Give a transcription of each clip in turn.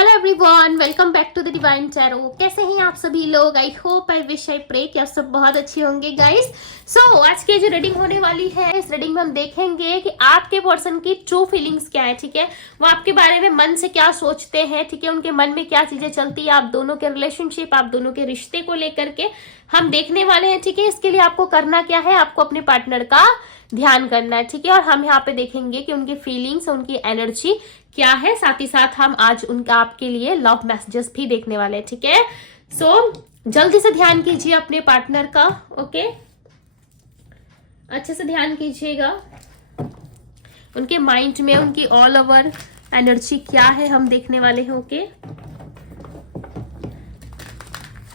Hello everyone, welcome back to the divine tarot. कैसे हैं आप सभी लोग? I hope, I wish, I pray कि आप सब बहुत अच्छे होंगे गाइस। सो आज की जो रीडिंग होने वाली है, इस रीडिंग में हम देखेंगे कि आपके पर्सन की ट्रू फीलिंग्स क्या है। ठीक है, वो आपके बारे में मन से क्या सोचते हैं। ठीक है, उनके मन में क्या चीजें चलती है, आप दोनों के रिलेशनशिप, आप दोनों के रिश्ते को लेकर के हम देखने वाले हैं। ठीक है, इसके लिए आपको करना क्या है, आपको अपने पार्टनर का ध्यान करना है। ठीक है, और हम यहाँ पे देखेंगे कि उनकी फीलिंग्स, उनकी एनर्जी क्या है। साथ ही साथ हम आज उनका आपके लिए लव मैसेजेस भी देखने वाले हैं। ठीक है, सो जल्दी से ध्यान कीजिए अपने पार्टनर का। ओके, अच्छे से ध्यान कीजिएगा। उनके माइंड में उनकी ऑल ओवर एनर्जी क्या है, हम देखने वाले हैं। ओके,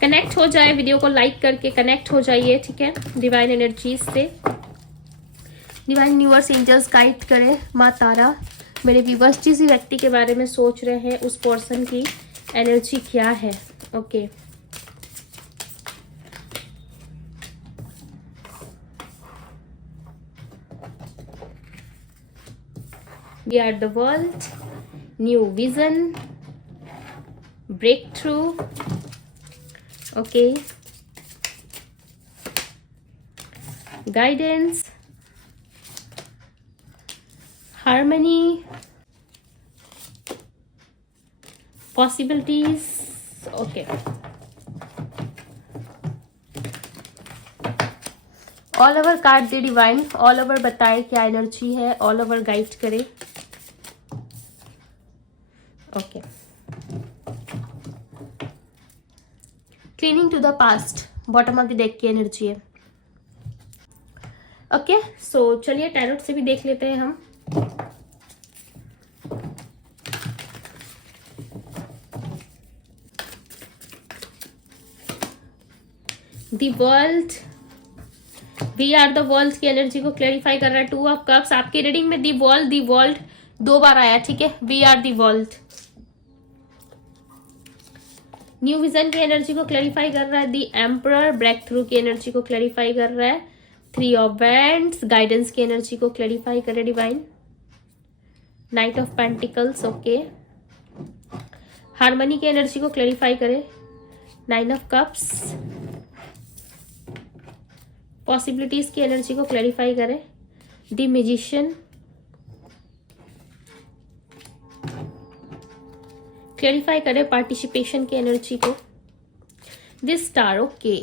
कनेक्ट हो जाए, वीडियो को लाइक करके कनेक्ट हो जाइए। ठीक है, डिवाइन एनर्जीज से, डिवाइन यूनिवर्स, एंजल्स गाइड करे, माँ तारा, मेरे व्यूवर्स जिस व्यक्ति के बारे में सोच रहे हैं उस पर्सन की एनर्जी क्या है। Okay, we are the world, new vision, breakthrough. Okay, guidance, harmony, possibilities. Okay, all over card the divine, all over बताए क्या एनर्जी है, ऑल ओवर गाइड करे। Okay, cleaning to the past, bottom of the deck की energy है। Okay, so चलिए tarot से भी देख लेते हैं हम। The world, we are the world की एनर्जी को क्लैरिफाई कर रहा है। 2 ऑफ कप्स आपकी रीडिंग में दी वर्ल्ड 2 बार आया। ठीक है, we are the world. New vision की एनर्जी को क्लैरिफाई कर रहा है। दी एम्परर, ब्रेक थ्रू की एनर्जी को क्लैरिफाई कर रहा है। 3 ऑफ वैंड्स, गाइडेंस की एनर्जी को क्लैरिफाई करे divine. Knight of pentacles, okay, harmony की एनर्जी को क्लैरिफाई करे। 9 ऑफ कप्स, पॉसिबिलिटीज की एनर्जी को क्लैरिफाई करे। द मैजिशियन, क्लैरिफाई करे पार्टिसिपेशन की एनर्जी को। दिस स्टार, ओके,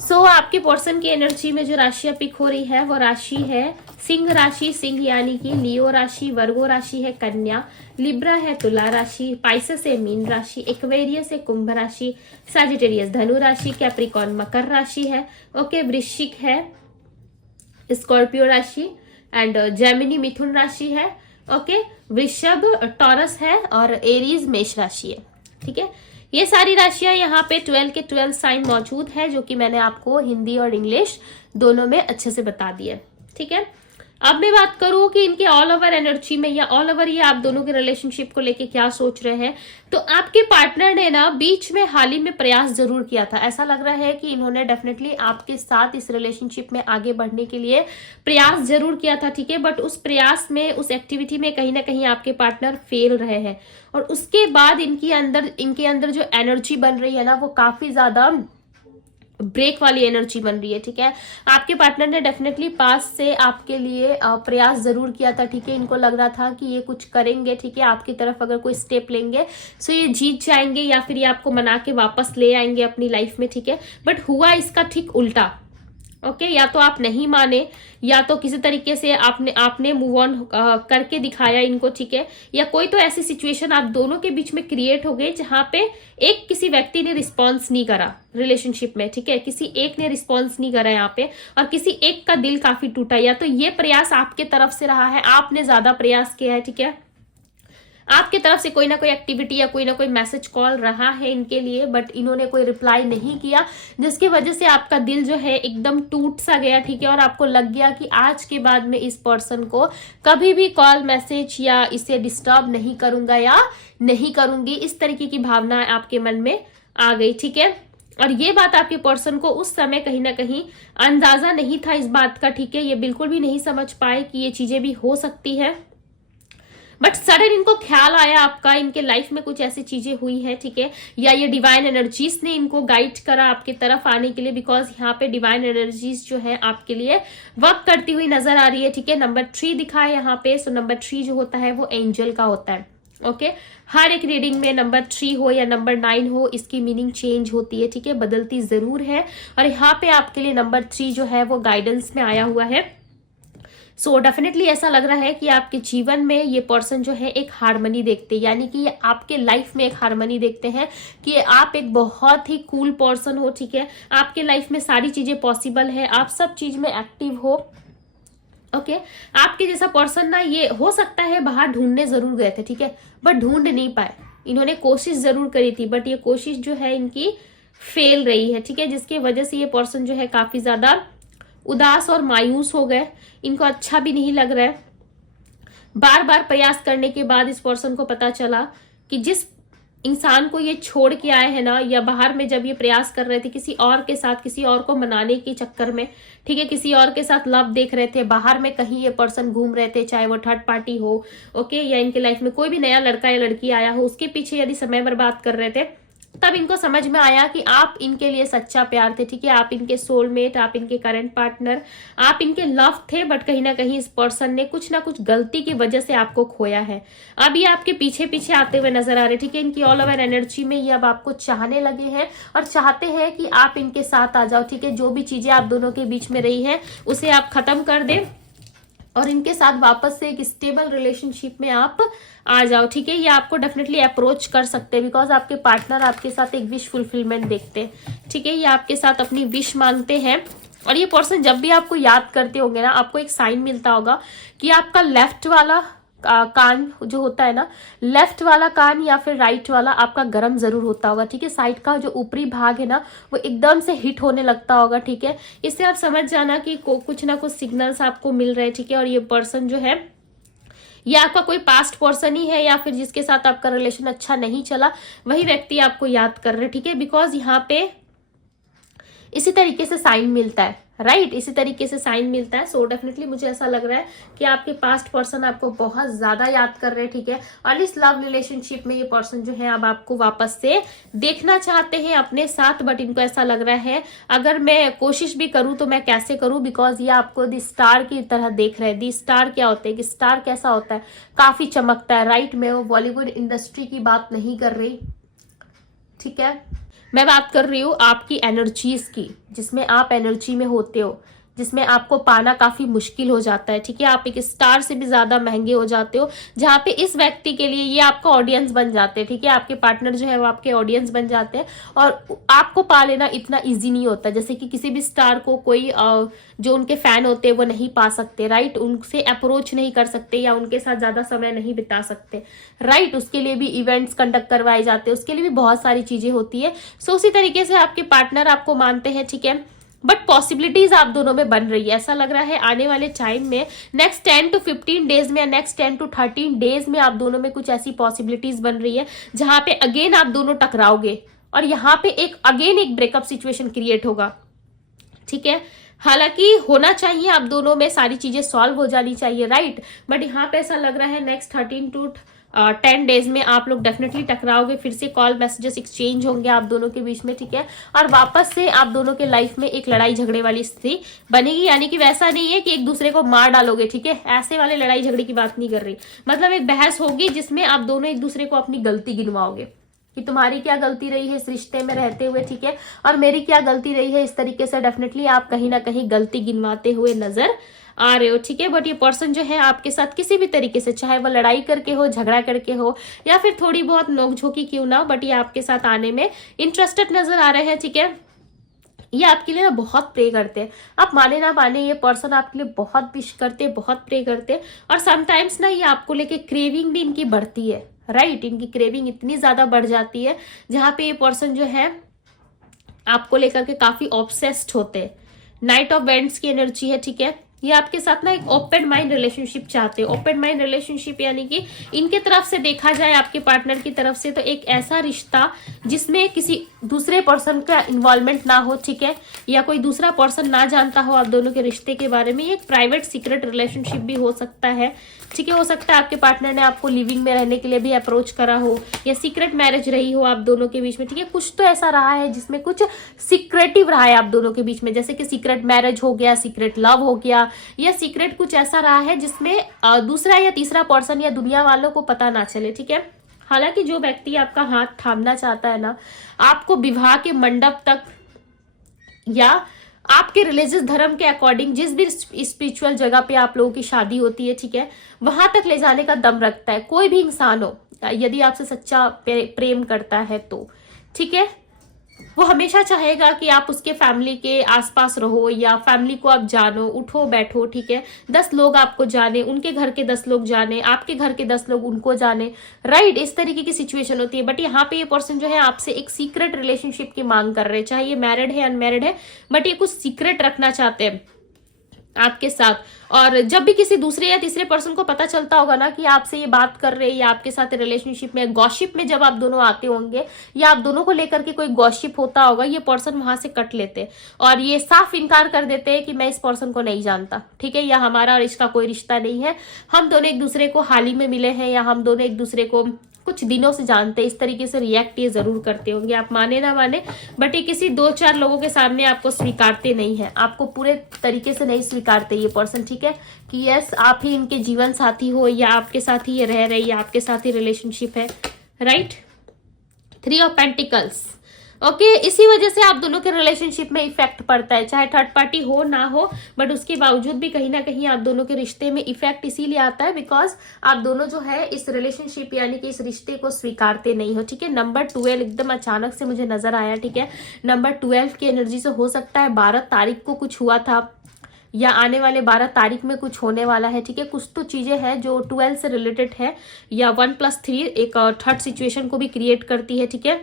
सो आपके पर्सन की एनर्जी में जो राशियां पिक हो रही है वो राशि है सिंह राशि, सिंह यानी कि लियो राशि, वर्गो राशि है कन्या, लिब्रा है तुला राशि, पाइसेस है मीन राशि, एक्वेरियस है कुंभ राशि, सजिटेरियस धनु राशि, कैप्रिकॉर्न मकर राशि है। ओके, वृश्चिक है स्कॉर्पियो राशि, एंड जेमिनी मिथुन राशि है। ओके, वृषभ टॉरस है और एरीज मेष राशि है। ठीक है, ये सारी राशियां यहाँ पे 12 के 12 साइन मौजूद है, जो कि मैंने आपको हिंदी और इंग्लिश दोनों में अच्छे से बता दिया। ठीक है, अब मैं बात करूं कि इनके ऑल ओवर एनर्जी में या ऑल ओवर ये आप दोनों के रिलेशनशिप को लेके क्या सोच रहे हैं। तो आपके पार्टनर ने ना बीच में हाल ही में प्रयास जरूर किया था। ऐसा लग रहा है कि इन्होंने डेफिनेटली आपके साथ इस रिलेशनशिप में आगे बढ़ने के लिए प्रयास जरूर किया था। ठीक है, बट उस प्रयास में, उस एक्टिविटी में कहीं ना कहीं आपके पार्टनर फेल रहे हैं, और उसके बाद इनके अंदर जो एनर्जी बन रही है ना, वो काफी ज्यादा ब्रेक वाली एनर्जी बन रही है। ठीक है, आपके पार्टनर ने डेफिनेटली पास से आपके लिए प्रयास जरूर किया था। ठीक है, इनको लग रहा था कि ये कुछ करेंगे। ठीक है, आपकी तरफ अगर कोई स्टेप लेंगे सो ये जीत जाएंगे, या फिर ये आपको मना के वापस ले आएंगे अपनी लाइफ में। ठीक है, बट हुआ इसका ठीक उल्टा। ओके, या तो आप नहीं माने, या तो किसी तरीके से आपने मूव ऑन करके दिखाया इनको। ठीक है, या कोई तो ऐसी सिचुएशन आप दोनों के बीच में क्रिएट हो गई जहां पे एक किसी व्यक्ति ने रिस्पॉन्स नहीं करा रिलेशनशिप में। ठीक है, किसी एक ने रिस्पॉन्स नहीं करा यहाँ पे, और किसी एक का दिल काफी टूटा, या तो ये प्रयास आपके तरफ से रहा है, आपने ज्यादा प्रयास किया है। ठीक है, आपके तरफ से कोई ना कोई एक्टिविटी या कोई ना कोई मैसेज कॉल रहा है इनके लिए, बट इन्होंने कोई रिप्लाई नहीं किया, जिसकी वजह से आपका दिल जो है एकदम टूट सा गया। ठीक है, और आपको लग गया कि आज के बाद में इस पर्सन को कभी भी कॉल, मैसेज या इसे डिस्टर्ब नहीं करूंगा या नहीं करूंगी, इस तरीके की भावना आपके मन में आ गई। ठीक है, और ये बात आपके पर्सन को उस समय कहीं ना कहीं अंदाजा नहीं था इस बात का। ठीक है, ये बिल्कुल भी नहीं समझ पाए कि ये चीजें भी हो सकती है, बट सडन इनको ख्याल आया आपका, इनके लाइफ में कुछ ऐसी चीजें हुई है, ठीक है, या ये डिवाइन एनर्जीज ने इनको गाइड करा आपकी तरफ आने के लिए, बिकॉज यहाँ पे डिवाइन एनर्जीज जो है आपके लिए वर्क करती हुई नजर आ रही है, ठीक है। नंबर 3 दिखा है यहाँ पे, सो नंबर 3 जो होता है वो एंजल का होता है, ओके। हर एक रीडिंग में नंबर 3 हो या नंबर 9 हो, इसकी मीनिंग चेंज होती है, ठीक है, बदलती जरूर है। और यहाँ पे आपके लिए नंबर 3 जो है वो गाइडेंस में आया हुआ है। सो डेफिनेटली ऐसा लग रहा है कि आपके जीवन में ये पर्सन जो है एक हार्मनी देखते हैं, यानी कि ये आपके लाइफ में एक हार्मनी देखते हैं कि आप एक बहुत ही कूल पर्सन हो, ठीक है, आपके लाइफ में सारी चीजें पॉसिबल है, आप सब चीज में एक्टिव हो, ओके। आपके जैसा पर्सन ना ये हो सकता है बाहर ढूंढने जरूर गए थे, ठीक है, बट ढूंढ नहीं पाए, इन्होंने कोशिश जरूर करी थी, बट ये कोशिश जो है इनकी फेल रही है, ठीक है, जिसकी वजह से ये पर्सन जो है काफी ज्यादा उदास और मायूस हो गए, इनको अच्छा भी नहीं लग रहा है। बार बार प्रयास करने के बाद इस पर्सन को पता चला कि जिस इंसान को ये छोड़ के आए हैं ना, या बाहर में जब ये प्रयास कर रहे थे किसी और के साथ, किसी और को मनाने के चक्कर में, ठीक है, किसी और के साथ लव देख रहे थे, बाहर में कहीं ये पर्सन घूम रहे थे, चाहे वो थर्ड पार्टी हो, ओके, या इनके लाइफ में कोई भी नया लड़का या लड़की आया हो, उसके पीछे यदि समय बर्बाद कर रहे थे, तब इनको समझ में आया कि आप इनके लिए सच्चा प्यार थे, ठीक है, आप इनके सोलमेट, आप इनके करंट पार्टनर, आप इनके लव थे, बट कहीं ना कहीं इस पर्सन ने कुछ ना कुछ गलती की वजह से आपको खोया है। अब ये आपके पीछे पीछे आते हुए नजर आ रहे, ठीक है, इनकी ऑल ओवर एनर्जी में ये अब आपको चाहने लगे हैं और चाहते हैं कि आप इनके साथ आ जाओ, ठीक है, जो भी चीजें आप दोनों के बीच में रही है उसे आप खत्म कर दें और इनके साथ वापस से एक स्टेबल रिलेशनशिप में आप आ जाओ, ठीक है। ये आपको डेफिनेटली अप्रोच कर सकते हैं, बिकॉज आपके पार्टनर आपके साथ एक विश फुलफिलमेंट देखते हैं, ठीक है, ये आपके साथ अपनी विश मांगते हैं। और ये पर्सन जब भी आपको याद करते होंगे ना, आपको एक साइन मिलता होगा कि आपका लेफ्ट वाला कान जो होता है ना, लेफ्ट वाला कान या फिर राइट वाला आपका गर्म जरूर होता होगा, ठीक है, साइड का जो ऊपरी भाग है ना वो एकदम से हिट होने लगता होगा, ठीक है। इससे आप समझ जाना कि कुछ ना कुछ सिग्नल्स आपको मिल रहे हैं, ठीक है। और ये पर्सन जो है ये आपका कोई पास्ट पर्सन ही है, या फिर जिसके साथ आपका रिलेशन अच्छा नहीं चला वही व्यक्ति आपको याद कर रहे हैं, ठीक है, बिकॉज यहाँ पे इसी तरीके से साइन मिलता है, राइट, इसी तरीके से साइन मिलता है। सो डेफिनेटली मुझे ऐसा लग रहा है कि आपके पास्ट पर्सन आपको बहुत ज्यादा याद कर रहे हैं, ठीक है, और इस लव रिलेशनशिप में ये पर्सन जो है अब आपको वापस से देखना चाहते हैं अपने साथ, बट इनको ऐसा लग रहा है अगर मैं कोशिश भी करूं तो मैं कैसे करूं, बिकॉज ये आपको द स्टार की तरह देख रहे हैं। द स्टार क्या होता है, कि स्टार कैसा होता है, काफी चमकता है, राइट। मैं वो बॉलीवुड इंडस्ट्री की बात नहीं कर रही, ठीक है, मैं बात कर रही हूँ आपकी एनर्जीज की, जिसमें आप एनर्जी में होते हो, जिसमें आपको पाना काफी मुश्किल हो जाता है, ठीक है, आप एक स्टार से भी ज्यादा महंगे हो जाते हो, जहाँ पे इस व्यक्ति के लिए ये आपका ऑडियंस बन जाते हैं, ठीक है, आपके पार्टनर जो है वो आपके ऑडियंस बन जाते हैं। और आपको पा लेना इतना इजी नहीं होता, जैसे कि किसी भी स्टार को कोई जो उनके फैन होते हैं वो नहीं पा सकते, राइट, उनसे अप्रोच नहीं कर सकते या उनके साथ ज्यादा समय नहीं बिता सकते, राइट, उसके लिए भी इवेंट्स कंडक्ट करवाए जाते हैं, उसके लिए भी बहुत सारी चीजें होती है। सो उसी तरीके से आपके पार्टनर आपको मानते हैं, ठीक है, बट पॉसिबिलिटीज आप दोनों में बन रही है। ऐसा लग रहा है आने वाले टाइम में नेक्स्ट 10 to 15 डेज में या नेक्स्ट 10 to 13 डेज में आप दोनों में कुछ ऐसी पॉसिबिलिटीज बन रही है जहां पे अगेन आप दोनों टकराओगे और यहाँ पे एक अगेन एक ब्रेकअप सिचुएशन क्रिएट होगा, ठीक है। हालांकि होना चाहिए, आप दोनों में सारी चीजें सॉल्व हो जानी चाहिए, राइट, बट यहाँ पे ऐसा लग रहा है नेक्स्ट 13 to 10 डेज में आप लोग डेफिनेटली टकराओगे, फिर से कॉल मैसेजेस एक्सचेंज होंगे आप दोनों के बीच में, ठीक है, और वापस से आप दोनों के लाइफ में एक लड़ाई झगड़े वाली स्थिति बनेगी। यानी कि वैसा नहीं है कि एक दूसरे को मार डालोगे, ठीक है, ऐसे वाले लड़ाई झगड़े की बात नहीं कर रही, मतलब एक बहस होगी जिसमें आप दोनों एक दूसरे को अपनी गलती गिनवाओगे कि तुम्हारी क्या गलती रही है इस रिश्ते में रहते हुए, ठीक है, और मेरी क्या गलती रही है। इस तरीके से डेफिनेटली आप कहीं ना कहीं गलती गिनवाते हुए नजर आ रहे हो, ठीक है। बट ये पर्सन जो है आपके साथ किसी भी तरीके से, चाहे वो लड़ाई करके हो, झगड़ा करके हो, या फिर थोड़ी बहुत नोकझोंकी क्यों ना हो, बट ये आपके साथ आने में इंटरेस्टेड नजर आ रहे हैं, ठीक है। ये आपके लिए ना बहुत प्रे करते हैं, आप माने ना माने, ये पर्सन आपके लिए बहुत विश करते हैं, बहुत प्रे करते हैं, और समटाइम्स ना ये आपको लेके क्रेविंग भी इनकी बढ़ती है, राइट, इनकी क्रेविंग इतनी ज्यादा बढ़ जाती है जहां पे ये पर्सन जो है आपको लेकर के काफी ऑब्सेस्ड होते हैं। नाइट ऑफ वेंट्स की एनर्जी है, ठीक है, ये आपके साथ ना एक ओपन माइंड रिलेशनशिप चाहते हैं। ओपन माइंड रिलेशनशिप यानी कि इनके तरफ से देखा जाए, आपके पार्टनर की तरफ से, तो एक ऐसा रिश्ता जिसमें किसी दूसरे पर्सन का इन्वॉल्वमेंट ना हो, ठीक है, या कोई दूसरा पर्सन ना जानता हो आप दोनों के रिश्ते के बारे में। एक प्राइवेट सीक्रेट रिलेशनशिप भी हो सकता है, ठीक है। हो सकता है आपके पार्टनर ने आपको लिविंग में रहने के लिए भी अप्रोच करा हो, या सीक्रेट मैरिज रही हो आप दोनों के बीच में, ठीक है। कुछ तो ऐसा रहा है जिसमें कुछ सीक्रेटिव रहा है आप दोनों के बीच में, जैसे कि सीक्रेट मैरिज हो गया, सीक्रेट लव हो गया, या सीक्रेट कुछ ऐसा रहा है जिसमें दूसरा या तीसरा पर्सन या दुनिया वालों को पता ना चले, ठीक है। हालांकि जो व्यक्ति आपका हाथ थामना चाहता है ना, आपको विवाह के मंडप तक या आपके रिलीजियस धर्म के अकॉर्डिंग जिस भी स्पिरिचुअल जगह पे आप लोगों की शादी होती है, ठीक है, वहां तक ले जाने का दम रखता है। कोई भी इंसान हो, यदि आपसे सच्चा प्रेम करता है तो, ठीक है, वो हमेशा चाहेगा कि आप उसके फैमिली के आसपास रहो, या फैमिली को आप जानो, उठो बैठो, ठीक है। 10 लोग आपको जाने, उनके घर के 10 लोग जाने, आपके घर के 10 लोग उनको जाने, राइट। इस तरीके की सिचुएशन होती है। बट यहाँ पे ये पर्सन जो है आपसे एक सीक्रेट रिलेशनशिप की मांग कर रहे हैं, चाहे ये मैरिड है अनमैरिड है, बट ये कुछ सीक्रेट रखना चाहते हैं आपके साथ। और जब भी किसी दूसरे या तीसरे पर्सन को पता चलता होगा ना कि आपसे ये बात कर रहे हैं या आपके साथ रिलेशनशिप में, गॉसिप में जब आप दोनों आते होंगे या आप दोनों को लेकर के कोई गॉसिप होता होगा, ये पर्सन वहां से कट लेते और ये साफ इनकार कर देते हैं कि मैं इस पर्सन को नहीं जानता, ठीक है, या हमारा और इसका कोई रिश्ता नहीं है, हम दोनों एक दूसरे को हाल ही में मिले हैं, या हम दोनों एक दूसरे को कुछ दिनों से जानते हैं। इस तरीके से रिएक्ट ये जरूर करते होंगे, आप माने ना माने, बट ये किसी 2-4 लोगों के सामने आपको स्वीकारते नहीं है, आपको पूरे तरीके से नहीं स्वीकारते ये पर्सन, ठीक है, कि यस आप ही इनके जीवन साथी हो, या आपके साथ ही ये रह रहे, या आपके साथ ही रिलेशनशिप है, राइट। 3 of pentacles, okay. इसी वजह से आप दोनों के रिलेशनशिप में इफेक्ट पड़ता है, चाहे थर्ड पार्टी हो ना हो, बट उसके बावजूद भी कहीं ना कहीं आप दोनों के रिश्ते में इफेक्ट इसीलिए आता है बिकॉज आप दोनों जो है इस रिलेशनशिप यानी कि इस रिश्ते को स्वीकारते नहीं हो, ठीक है। नंबर 12 एकदम अचानक से मुझे नजर आया, ठीक है। नंबर 12 की एनर्जी से हो सकता है 12 तारीख को कुछ हुआ था, या आने वाले 12 तारीख में कुछ होने वाला है, ठीक है। कुछ तो चीजें हैं जो 12 से रिलेटेड है, या 1+3 एक थर्ड सिचुएशन को भी क्रिएट करती है, ठीक है।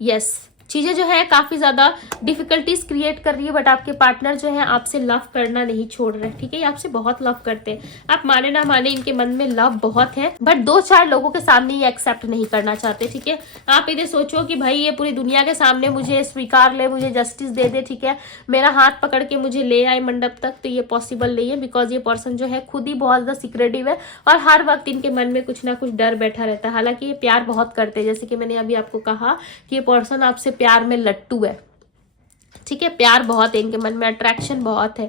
यस, चीजें जो है काफी ज्यादा डिफिकल्टीज क्रिएट कर रही है, बट आपके पार्टनर जो है आपसे लव करना नहीं छोड़ रहे, ठीक है। ये आपसे बहुत लव करते हैं, आप माने ना माने इनके मन में लव बहुत है, बट 2-4 लोगों के सामने ये एक्सेप्ट नहीं करना चाहते, ठीक है। आप इधर सोचो कि भाई ये पूरी दुनिया के सामने मुझे स्वीकार ले, मुझे जस्टिस दे दे, ठीक है, मेरा हाथ पकड़ के मुझे ले आए मंडप तक, तो ये पॉसिबल नहीं है बिकॉज ये पर्सन जो है खुद ही बहुत ज्यादा सिक्रेटिव है और हर वक्त इनके मन में कुछ ना कुछ डर बैठा रहता है। हालांकि ये प्यार बहुत करते हैं, जैसे कि मैंने अभी आपको कहा कि ये पर्सन आपसे प्यार में लट्टू है, ठीक है, प्यार बहुत है इनके मन में, अट्रैक्शन बहुत है,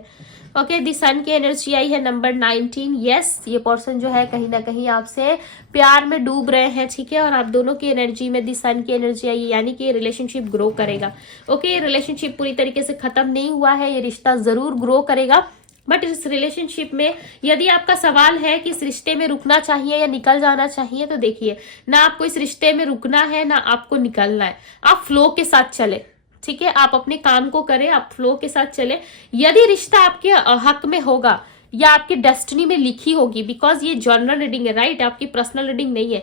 ओके। दी सन की एनर्जी आई है नंबर 19। यस, ये पर्सन जो है कहीं ना कहीं आपसे प्यार में डूब रहे हैं, ठीक है, और आप दोनों की एनर्जी में दी सन की एनर्जी आई है, यानी कि ये रिलेशनशिप ग्रो करेगा, ओके। ये रिलेशनशिप पूरी तरीके से खत्म नहीं हुआ है, ये रिश्ता जरूर ग्रो करेगा, बट इस रिलेशनशिप में यदि आपका सवाल है कि इस रिश्ते में रुकना चाहिए या निकल जाना चाहिए, तो देखिए, ना आपको इस रिश्ते में रुकना है ना आपको निकलना है, आप फ्लो के साथ चले, ठीक है, आप अपने काम को करें, आप फ्लो के साथ चले। यदि रिश्ता आपके हक में होगा या आपकी डेस्टिनी में लिखी होगी, बिकॉज ये जनरल रीडिंग है, राइट, आपकी पर्सनल रीडिंग नहीं है।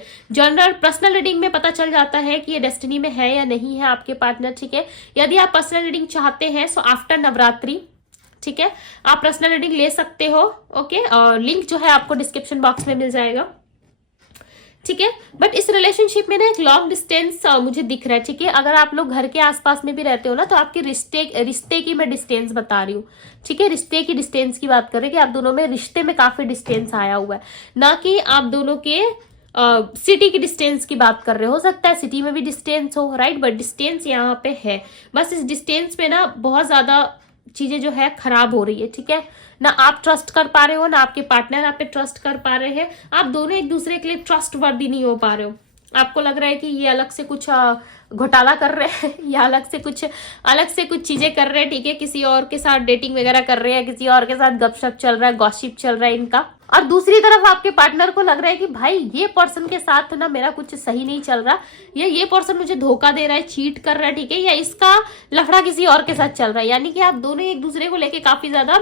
पर्सनल रीडिंग में पता चल जाता है कि ये डेस्टिनी में है या नहीं है आपके पार्टनर, ठीक है। यदि आप पर्सनल रीडिंग चाहते हैं सो आफ्टर नवरात्रि, ठीक है, आप पर्सनल रीडिंग ले सकते हो, ओके। और लिंक जो है आपको डिस्क्रिप्शन बॉक्स में मिल जाएगा, ठीक है। बट इस रिलेशनशिप में ना एक लॉन्ग डिस्टेंस मुझे दिख रहा है, ठीक है। अगर आप लोग घर के आसपास में भी रहते हो ना, तो आपके रिश्ते की मैं डिस्टेंस बता रही हूँ, ठीक है, रिश्ते की डिस्टेंस की बात कर रहे हैं कि आप दोनों में रिश्ते में काफी डिस्टेंस आया हुआ है, ना कि आप दोनों के सिटी की डिस्टेंस की बात कर रहे हो सकता है सिटी में भी डिस्टेंस हो, राइट, बट डिस्टेंस यहाँ पे है। बस इस डिस्टेंस में ना बहुत ज्यादा चीजें जो है खराब हो रही है, ठीक है, ना आप ट्रस्ट कर पा रहे हो ना आपके पार्टनर आप पे ट्रस्ट कर पा रहे हैं, आप दोनों एक दूसरे के लिए ट्रस्ट वर्दी नहीं हो पा रहे हो। आपको लग रहा है कि ये अलग से कुछ घोटाला कर रहे हैं या अलग से कुछ चीजें कर रहे हैं, ठीक है, किसी और के साथ डेटिंग वगैरह कर रहे हैं, किसी और के साथ गपशप चल रहा है, गॉसिप चल रहा है इनका। और दूसरी तरफ आपके पार्टनर को लग रहा है कि भाई ये पर्सन के साथ ना मेरा कुछ सही नहीं चल रहा, या ये पर्सन मुझे धोखा दे रहा है, चीट कर रहा है, ठीक है, या इसका लफड़ा किसी और के साथ चल रहा है। यानी कि आप दोनों एक दूसरे को लेके काफी ज्यादा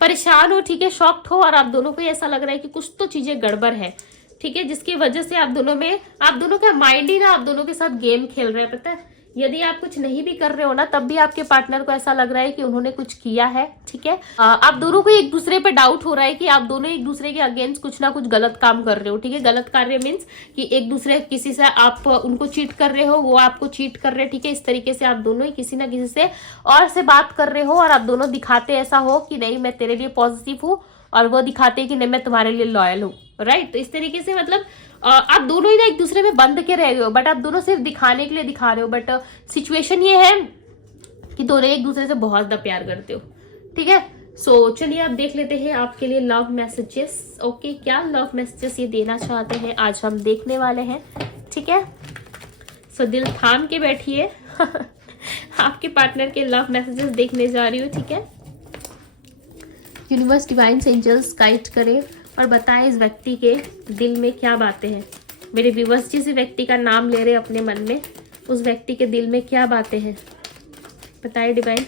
परेशान हो, ठीक है, शॉक्ड हो, और आप दोनों को ऐसा लग रहा है कि कुछ तो चीजें गड़बड़ है, ठीक है, जिसकी वजह से आप दोनों का माइंड ही ना आप दोनों के साथ गेम खेल रहा है। पता है यदि आप कुछ नहीं भी कर रहे हो ना, तब भी आपके पार्टनर को ऐसा लग रहा है कि उन्होंने कुछ किया है, ठीक है। आप दोनों को एक दूसरे पे डाउट हो रहा है कि आप दोनों एक दूसरे के अगेंस्ट कुछ ना कुछ गलत काम कर रहे हो, ठीक है। गलत कार्य मीन्स कि एक दूसरे किसी से आप उनको चीट कर रहे हो, वो आपको चीट कर रहे हैं, ठीक है। इस तरीके से आप दोनों ही किसी ना किसी से और से बात कर रहे हो, और आप दोनों दिखाते ऐसा हो कि नहीं मैं तेरे लिए पॉजिटिव हूँ, और वो दिखाते कि नहीं मैं तुम्हारे लिए लॉयल हूँ, राइट। तो इस तरीके से मतलब आप दोनों ही ना एक दूसरे में बंद के रह गए हो, बट आप दोनों सिर्फ दिखाने के लिए दिखा रहे हो, बट सिचुएशन ये है कि दोनों एक दूसरे से बहुत ज्यादा प्यार करते हो, ठीक है। सो चलिए आप देख लेते हैं आपके लिए लव मैसेजेस। ओके, क्या लव मैसेजेस ये देना चाहते हैं आज हम देखने वाले हैं, ठीक है। सो दिल थाम के बैठिए आपके पार्टनर के लव मैसेजेस देखने जा रही हूँ, ठीक है। यूनिवर्स डिवाइन एंजल्स गाइड करे और बताए इस व्यक्ति के दिल में क्या बातें हैं। मेरे व्यूवर्स जिस व्यक्ति का नाम ले रहे अपने मन में, उस व्यक्ति के दिल में क्या बातें हैं, बताए divine.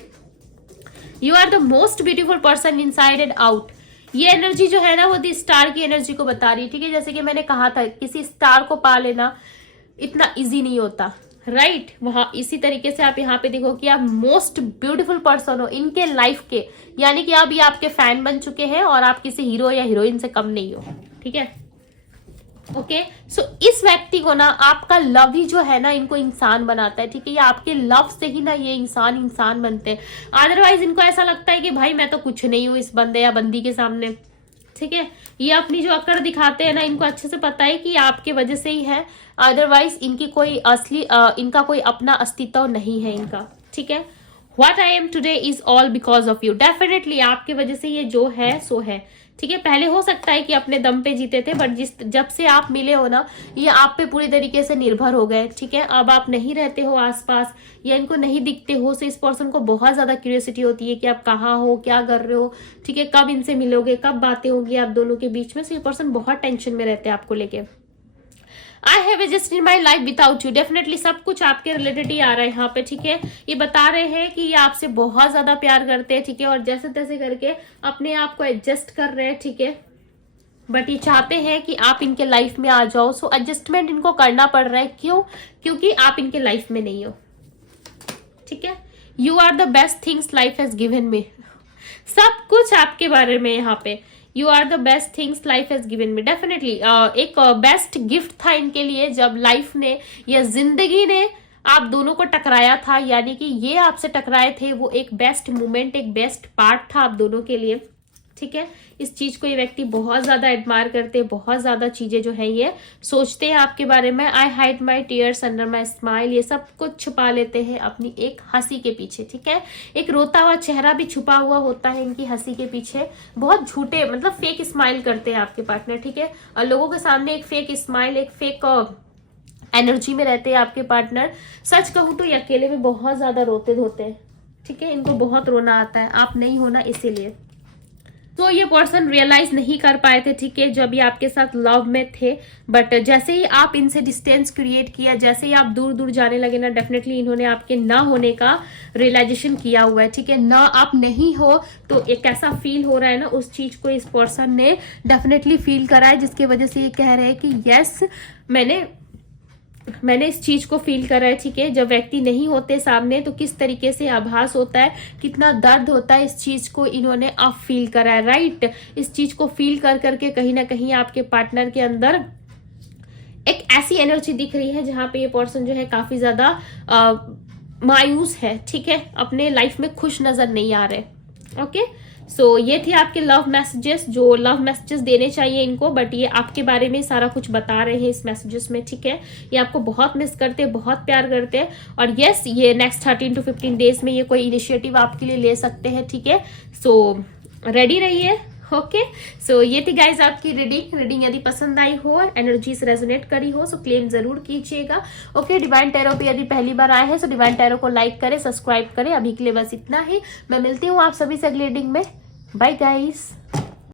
You are the most beautiful person inside and out. ये एनर्जी जो है ना, वो दी स्टार की एनर्जी को बता रही है, ठीक है। जैसे कि मैंने कहा था, किसी स्टार को पा लेना इतना इजी नहीं होता, राइट। वहां इसी तरीके से आप यहाँ पे देखो कि आप मोस्ट ब्यूटीफुल पर्सन हो इनके लाइफ के, यानी कि आप ये आपके फैन बन चुके हैं और आप किसी हीरो या हीरोइन से कम नहीं हो, ठीक है। ओके, सो इस व्यक्ति को ना आपका लव ही जो है ना इनको इंसान बनाता है, ठीक है। ये आपके लव से ही ना ये इंसान बनते हैं। अदरवाइज इनको ऐसा लगता है कि भाई मैं तो कुछ नहीं हूँ इस बंदे या बंदी के सामने, ठीक है। ये अपनी जो अकड़ दिखाते हैं ना, इनको अच्छे से पता है कि आपके वजह से ही है, अदरवाइज इनकी कोई असली इनका कोई अपना अस्तित्व नहीं है इनका, ठीक है। What I am today is all because of you. Definitely आपके वजह से ये जो है सो है, ठीक है। पहले हो सकता है कि अपने दम पे जीते थे, बट जब से आप मिले हो ना, ये आप पे पूरी तरीके से निर्भर हो गए, ठीक है। अब आप नहीं रहते हो आसपास या इनको नहीं दिखते हो, तो इस पर्सन को बहुत ज्यादा क्यूरियोसिटी होती है कि आप कहाँ हो, क्या कर रहे हो, ठीक है। कब इनसे मिलोगे, कब बातें होगी आप दोनों के बीच में। सो ये पर्सन बहुत टेंशन में रहते हैं आपको लेके। I have adjust in my life without you. Definitely सब कुछ आपके रिलेटेड ही आ रहा है यहाँ पे, ठीक है। ये बता रहे हैं कि ये आपसे बहुत ज्यादा प्यार करते हैं, ठीक है, और जैसे तैसे करके अपने आप को एडजस्ट कर रहे हैं, ठीक है। बट ये चाहते हैं कि आप इनके लाइफ में आ जाओ। सो एडजस्टमेंट इनको करना पड़ रहा है, क्यों? क्योंकि आप इनके लाइफ में नहीं हो, ठीक है। You are the best things life has given me. सब कुछ आपके बारे में यहाँ पे, you are the best things life has given me. Definitely एक बेस्ट गिफ्ट था इनके लिए जब लाइफ ने या जिंदगी ने आप दोनों को टकराया था, यानी कि ये आपसे टकराए थे, वो एक बेस्ट मोमेंट, एक बेस्ट पार्ट था आप दोनों के लिए, ठीक है। इस चीज को ये व्यक्ति बहुत ज्यादा एडमायर करते हैं, बहुत ज्यादा चीजें जो है ये सोचते हैं आपके बारे में। आई hide my tears under my smile. ये सब कुछ छुपा लेते हैं अपनी एक हंसी के पीछे, ठीक है। एक रोता हुआ चेहरा भी छुपा हुआ होता है इनकी हंसी के पीछे। बहुत झूठे मतलब फेक स्माइल करते हैं आपके पार्टनर, ठीक है। और लोगों के सामने एक फेक स्माइल, एक फेक एनर्जी में रहते हैं आपके पार्टनर। सच कहूँ तो ये अकेले में बहुत ज्यादा रोते धोते हैं, ठीक है। इनको बहुत रोना आता है, आप नहीं हो ना इसीलिए। तो ये पर्सन रियलाइज नहीं कर पाए थे, ठीक है, जब ये आपके साथ लव में थे। बट जैसे ही आप इनसे डिस्टेंस क्रिएट किया, जैसे ही आप दूर दूर जाने लगे ना, डेफिनेटली इन्होंने आपके ना होने का रियलाइजेशन किया हुआ है, ठीक है। ना आप नहीं हो तो एक ऐसा फील हो रहा है ना, उस चीज को इस पर्सन ने डेफिनेटली फील करा है, जिसकी वजह से ये कह रहे हैं कि यस मैंने इस चीज को फील करा है, ठीक है। जब व्यक्ति नहीं होते सामने तो किस तरीके से आभास होता है, कितना दर्द होता है, इस चीज को इन्होंने अब फील करा है, राइट। इस चीज को फील कर करके कहीं ना कहीं आपके पार्टनर के अंदर एक ऐसी एनर्जी दिख रही है जहां पे ये पर्सन जो है काफी ज्यादा मायूस है, ठीक है, अपने लाइफ में खुश नजर नहीं आ रहे। ओके, सो ये थे आपके लव मैसेजेस, जो लव मैसेजेस देने चाहिए इनको, बट ये आपके बारे में सारा कुछ बता रहे हैं इस मैसेजेस में, ठीक है। ये आपको बहुत मिस करते हैं, बहुत प्यार करते हैं, और यस ये नेक्स्ट 13 to 15 डेज में ये कोई इनिशिएटिव आपके लिए ले सकते हैं, ठीक है। सो रेडी रहिए। ओके, सो ये थी गाइज आपकी रीडिंग यदि पसंद आई हो, एनर्जी से रेजोनेट करी हो, सो क्लेम जरूर कीजिएगा। ओके, डिवाइन टैरो पे यदि पहली बार आए हैं तो डिवाइन टैरो को लाइक करें, सब्सक्राइब करें। अभी के लिए बस इतना ही। मैं मिलती हूँ आप सभी से अगली रीडिंग में। Bye guys.